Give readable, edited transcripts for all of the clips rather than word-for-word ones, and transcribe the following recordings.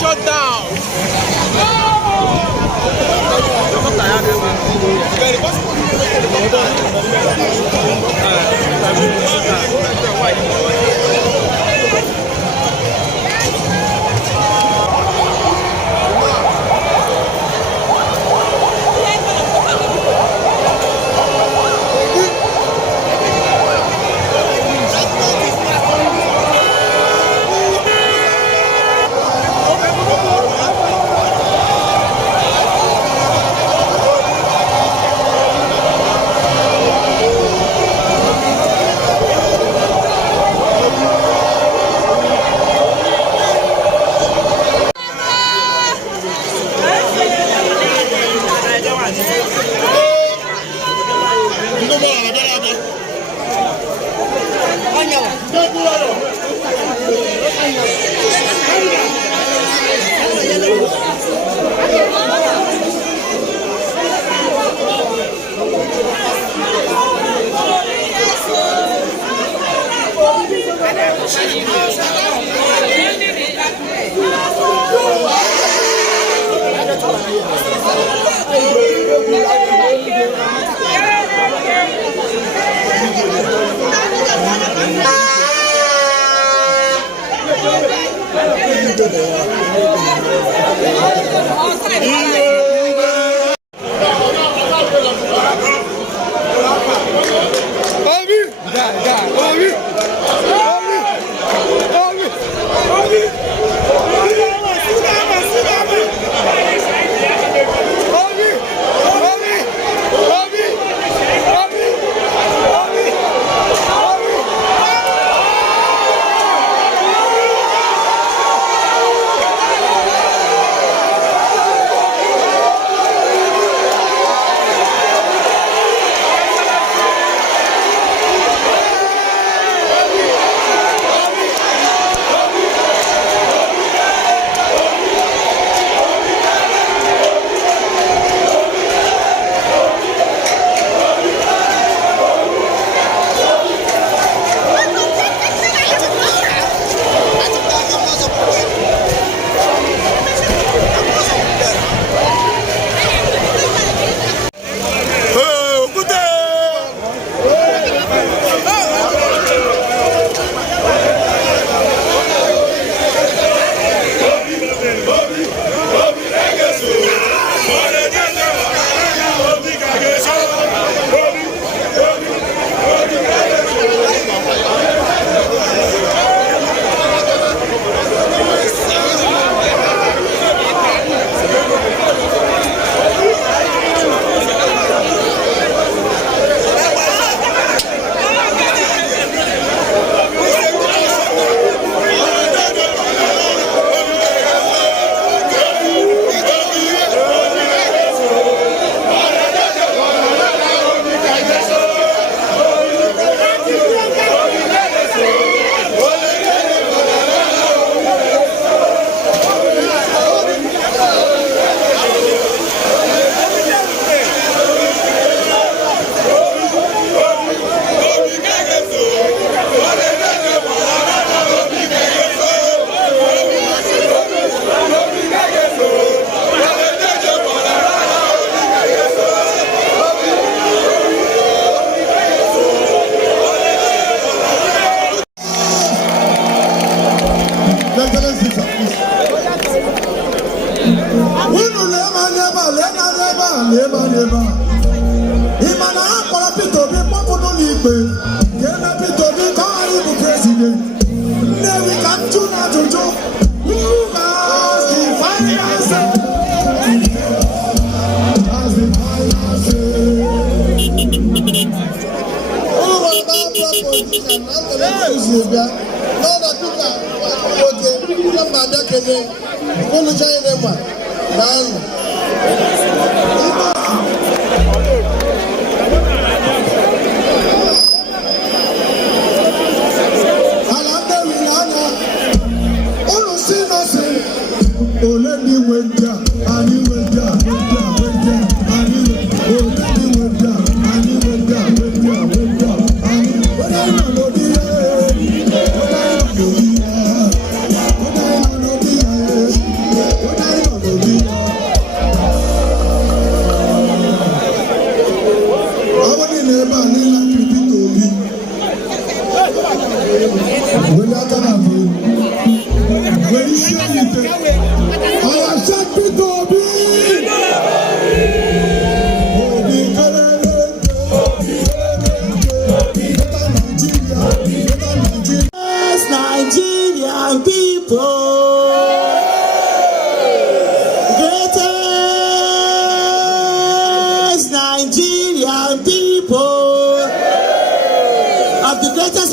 shut down.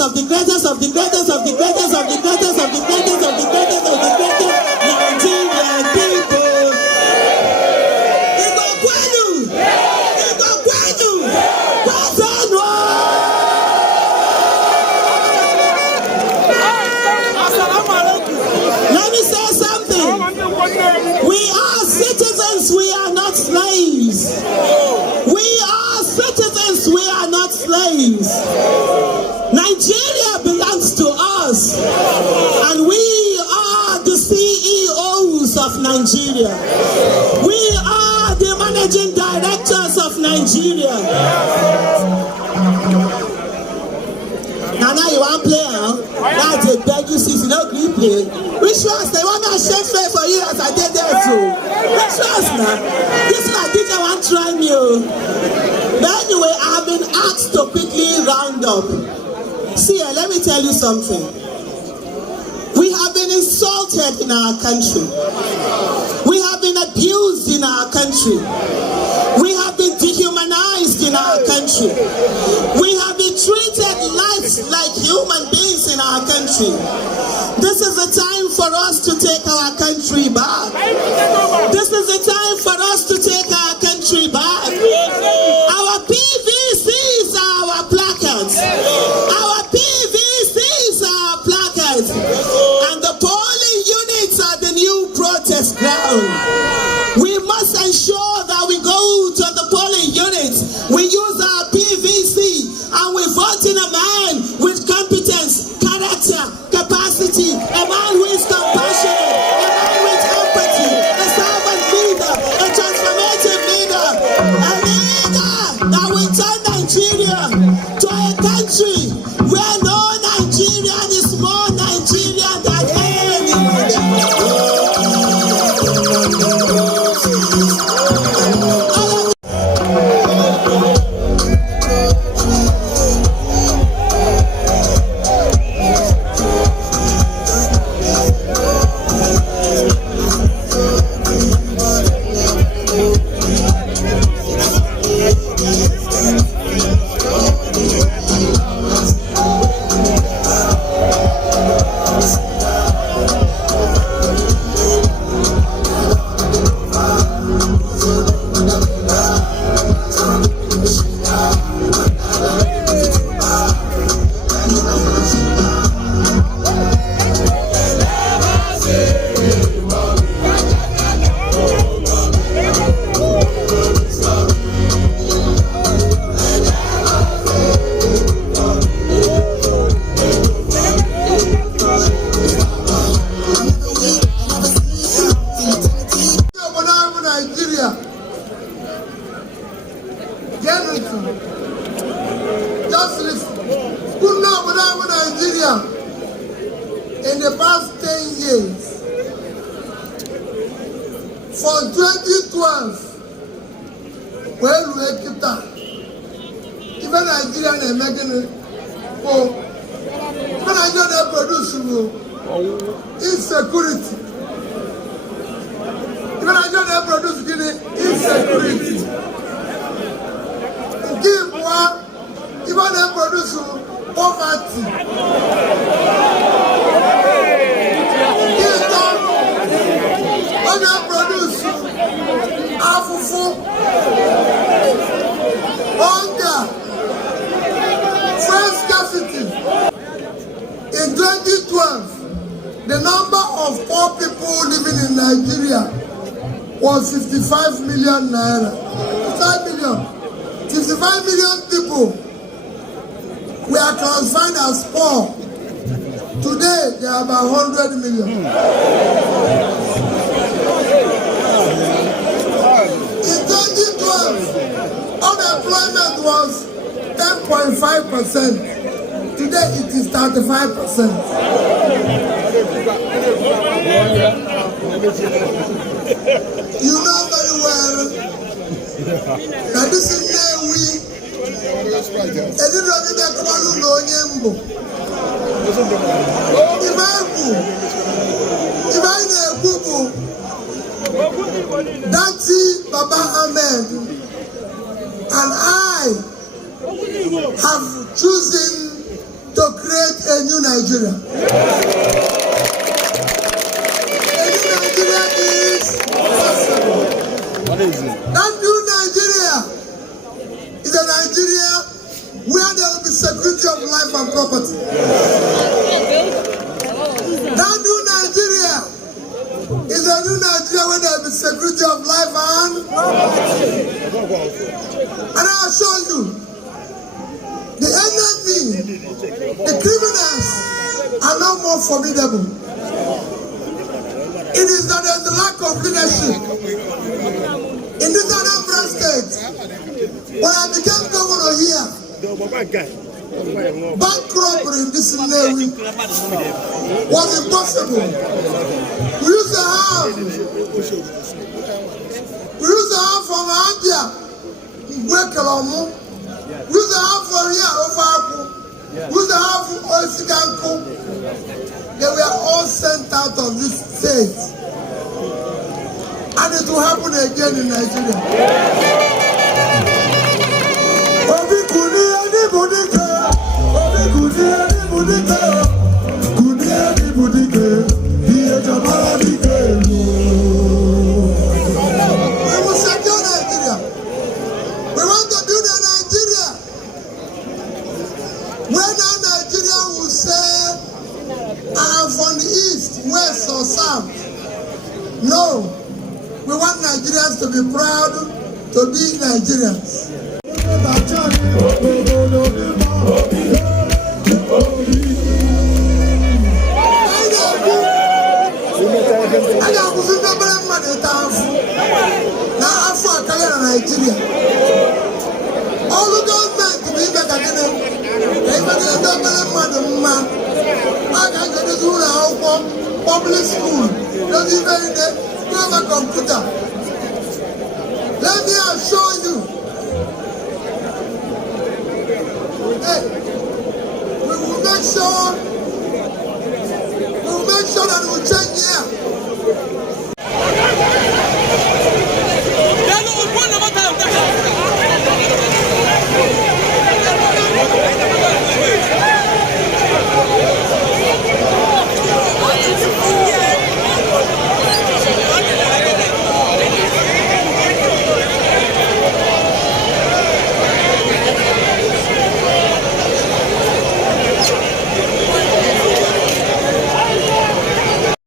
of the greatest of the greatest of the greatest of the greatest of the greatest of the greatest of the greatest Nigerian people. Igwe kwenu! Igwe kwenu! Kwasanwa! Let me say something. We are citizens, we are not slaves. We are citizens, we are not slaves. Nigeria belongs to us, and we are the CEOs of Nigeria. We are the managing directors of Nigeria. Now you want to play, huh? That's a beg you see, no green play. Which ones? They want me to shake fair for you as I did there too. Which ones now? This is my teacher want to try me. But anyway, I have been asked to quickly round up. See, let me tell you something. We have been insulted in our country. We have been abused in our country. We have been dehumanized in our country. We have been treated like human beings in our country. This is the time for us to take our country back. This is the time for us to take our country back. Our PVCs are our placards. Our PVCs are our placards. And the polling units are the new protest ground. We must ensure that we go to the polling units. We use our PVC and we vote in a man with competence, character, capacity, a man who is compassionate, a man with empathy, a servant leader, a transformative leader, a leader that will turn Nigeria to a country where no Nigerian is more Nigerian than any Nigerian. Just listen. Nigeria in the past 10 years, for 2012, well, we keep that. Even Nigeria is making it. Even Nigeria produce insecurity. Even Nigeria produce insecurity. Even they produce poverty. When they produce afufu, hunger, food scarcity. In 2012, the number of poor people living in Nigeria was 55 million naira. 55 million people were classified as poor. Today, there are about 100 million. In 2012, unemployment was 10.5%. Today, it is 35%. You know very well that this is Nnewi. Dati Baba Ahmed and I have chosen to create a new Nigeria. A new Nigeria is possible. What is it? That new Nigeria is a Nigeria where there will be security of life and property. That new Nigeria is a new Nigeria where there will be security of life and property. And I'll show you the enemy, the criminals are no more formidable. It is that there's a lack of leadership. In this Anambra state, when I became governor here, bank robbery in this Nnewi was impossible. We used to have from India, Igwe, we used to have from here, we used to have Osiganko. They were all sent out of this state. And it will happen again in Nigeria. We will secure Nigeria. We want to build a Nigeria where now Nigeria will say, I am from the east, west, or south. No. We want Nigerians to be proud to be Nigerians. Nigeria. All the government to be better than public school. Don't even have a computer. Let me assure you. Hey, we will make sure